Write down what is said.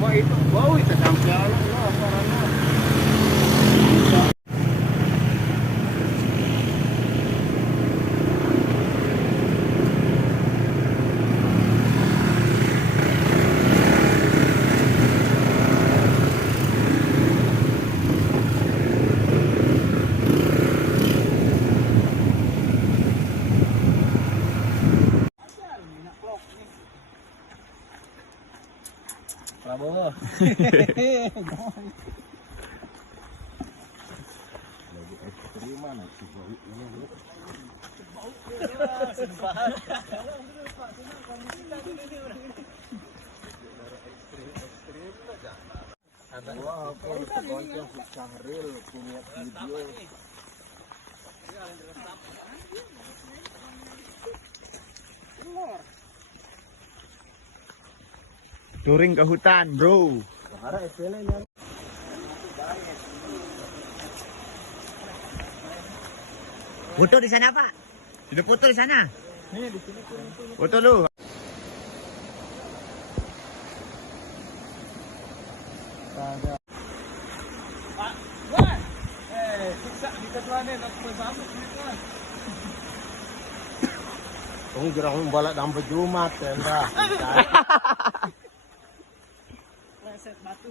cuma itu bau itu sampai anak lo aparannya. Prabowo. Lagi ekstreman itu bau ini. Ada wah, bonceng Syahril punya video. Touring ke hutan, bro. Foto di sana, Pak. Sudah foto di sana. Nih di sini Foto lu. ada. Pak, wah. Siksa di ketuane nak bersama kan. Tunggu gerang balak dampe Jumat tenda. Leset batu.